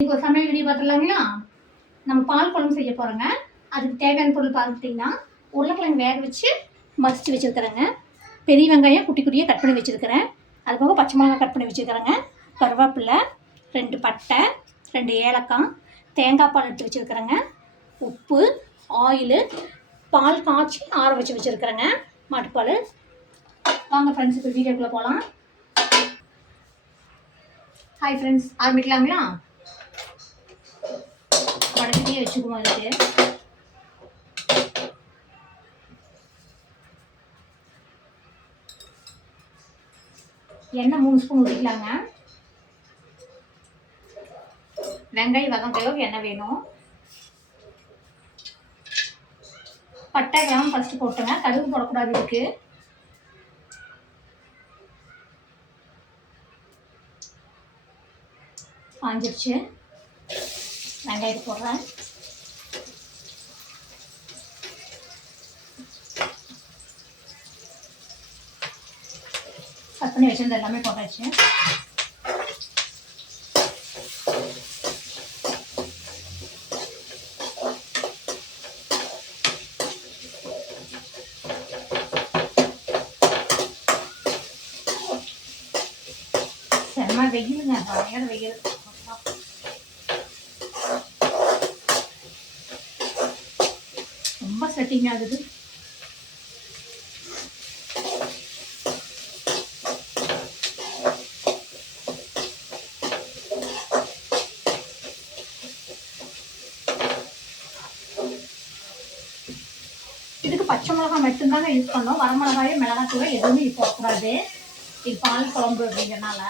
இன்னைக்கு ஒரு சமையல் வீடியோ பார்த்துடலாங்களா? நம்ம பால் குழம்பு செய்ய போகிறோங்க. அதுக்கு தேவையான பொருள் பார்த்துட்டிங்கன்னா, உருளைக்கிழங்கு வேக வச்சு மசிச்சு வச்சுருக்கிறேங்க. பெரிய வெங்காயம் குட்டி குட்டியாக கட் பண்ணி வச்சுருக்கிறேன். அது போக பச்சை மிளகாய் கட் பண்ணி வச்சுருக்கிறேங்க. கருவேப்பிலை, 2 பட்டை, 2 ஏலக்காய், தேங்காய் பால் எடுத்து வச்சுருக்கிறேங்க. உப்பு, ஆயிலு, பால் காய்ச்சி ஆற வச்சு வச்சுருக்கிறேங்க. மாட்டுப்பால். வாங்க ஃப்ரெண்ட்ஸ், இப்போ வீடியோக்குள்ளே போகலாம். ஹாய் ஃப்ரெண்ட்ஸ், ஆரம்பிக்கலாங்களா? வடக்கிட்டே வச்சுக்குவோம். அதுக்கு எண்ணெய் 3 ஸ்பூன் ஊற்றிக்கலாங்க. வெங்காயம் வதங்கிறதுக்கு எண்ணெய் வேணும். பட்டை கிராம் ஃபஸ்ட்டு போட்டுங்க. கடுகு போடக்கூடாது. இதுக்கு காஞ்சிடுச்சு. வெங்காயத்தை போடுறேன். கட் பண்ணி வச்சிருந்த எல்லாமே போட்டாச்சு. செம்ம வெயிலுங்க, பயங்கர வெயில். ரொம்ப செட்டிங் ஆகுது. இதுக்கு பச்சை மிளகாய் மட்டும்தாங்க யூஸ் பண்ணோம். வரமிளகாயும் மிளகாத்தூள் எதுவுமே போடக்கூடாது. இது பால் குழம்பு அப்படிங்கிறனால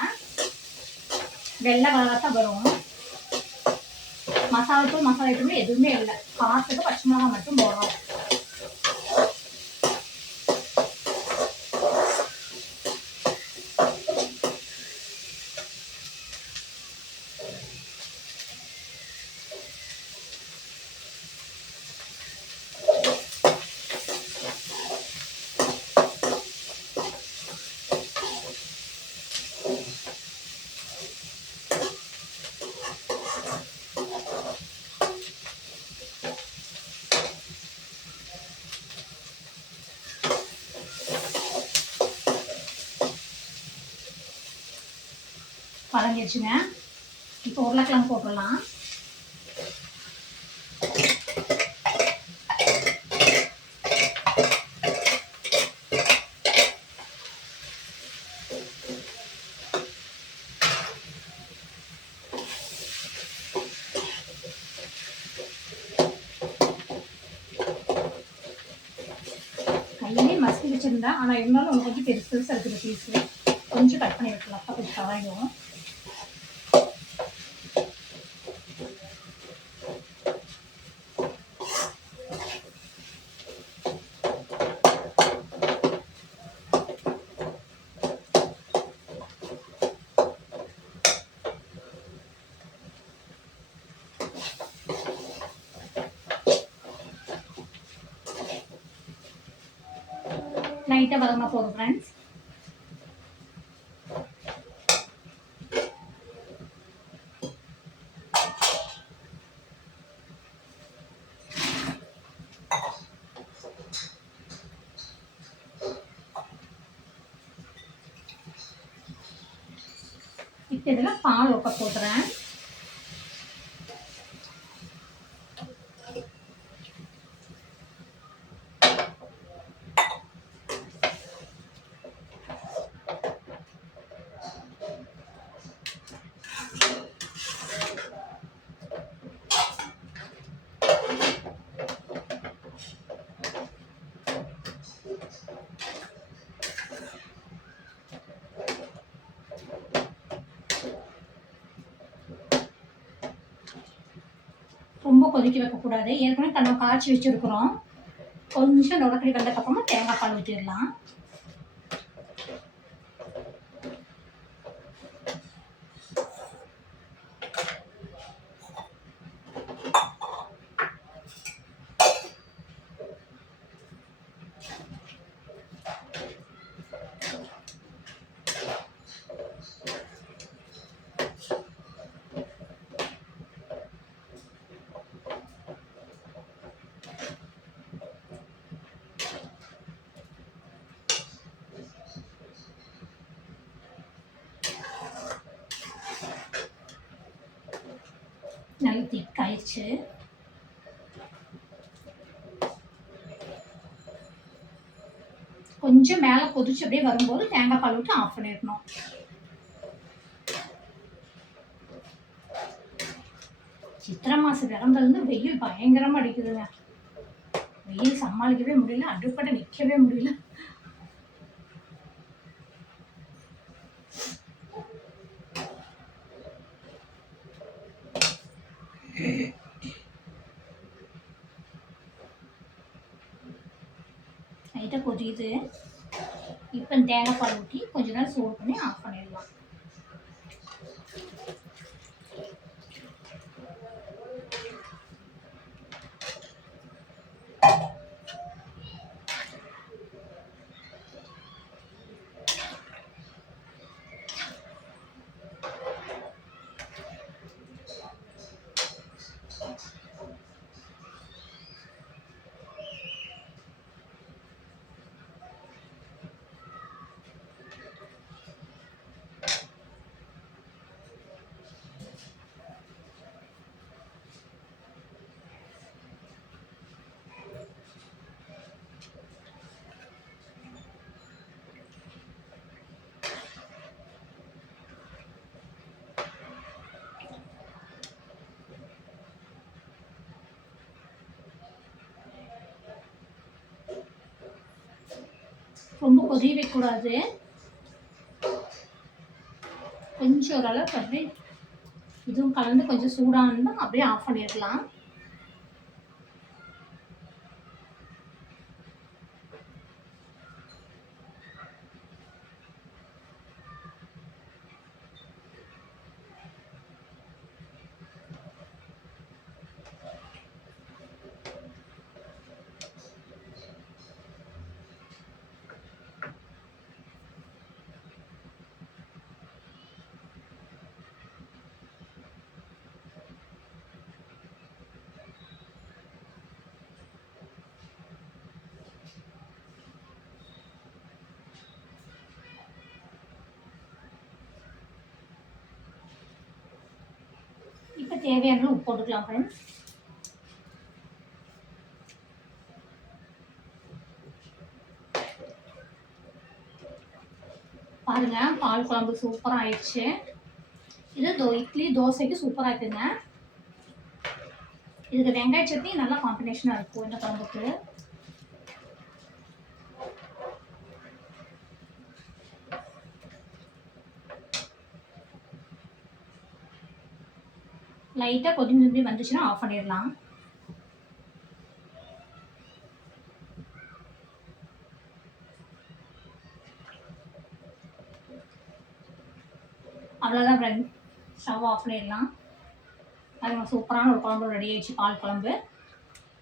வெள்ளை கலராக தான் வரும். மசாலா தூள் எதுவுமே இல்லை. காரத்துக்கு பச்சை மிளகாய் மட்டும் போடுறோம். கலங்கிடுச்சுங்க. இப்போ உருளைக்கிழங்கு போட்டுடலாம். கையிலே மசிச்சு வச்சுருந்தேன். ஆனால் இருந்தாலும் உங்களுக்கு கொஞ்சம் பெருசு பெருசாக இருக்குது பீஸு. கொஞ்சம் கட் பண்ணி வைக்கலாம். அப்போ கொஞ்சம் கவாயிடும். லைட்டாக வதங்க போதும் ஃப்ரெண்ட்ஸ். இப்போ இதில் பால் ஊற்ற போட்டுறேன். ரொம்ப கொதிக்க வைக்கக்கூடாது. ஏற்கனவே நம்ம காய்ச்சி வச்சுருக்குறோம். கொஞ்சம் நுடக்கடி வந்ததுக்கப்புறமா தேங்காய் பால் ஊற்றிடலாம். நல்லா திக்காயிடுச்சு. கொஞ்சம் மேலே கொதிச்சு அப்படியே வரும்போது தேங்காய் பால் விட்டு ஆஃப் பண்ணிடணும். சித்திரை மாதம் விரந்ததுலேருந்து வெயில் பயங்கரமாக அடிக்குதுங்க. வெயில் சமாளிக்கவே முடியல, அடுப்படை நிற்கவே முடியல. லைட்டாக கொதியுது. இப்போ தேங்காய் பால் ஊற்றி கொஞ்ச நேரம் சூடு பண்ணி ஆஃப் பண்ணிடலாம். ரொம்ப கொதிய வைக்கக்கூடாது. கொஞ்சம் ஓரளவுக்கு அப்படியே இதுவும் கலந்து கொஞ்சம் சூடாக இருந்தால் அப்படியே ஆஃப் பண்ணிடலாம். இப்போ தேவையான உப்பு போட்டுக்கலாம் ஃப்ரெண்ட்ஸ். பாருங்க, பால் குழம்பு சூப்பராக ஆயிடுச்சு. இது இட்லி தோசைக்கு சூப்பராக இருக்குங்க. இதுக்கு வெங்காய சட்னி நல்லா காம்பினேஷனாக இருக்கும் இந்த குழம்புக்கு. லைட்டாக கொதி வந்துச்சுன்னா ஆஃப் பண்ணிடலாம். அவ்வளோதான் ஃப்ரெண்ட், ஸ்டவ் ஆஃப் பண்ணிடலாம். அது சூப்பரான ஒரு குழம்பு ரெடி ஆயிடுச்சு, பால் குழம்பு.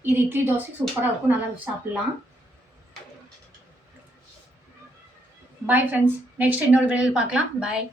இது இட்லி தோசைக்கு சூப்பராக இருக்கும், நல்லா சாப்பிட்லாம். பாய் ஃப்ரெண்ட்ஸ், நெக்ஸ்ட் இன்னொரு வீடியோவில் பார்க்கலாம். பாய்.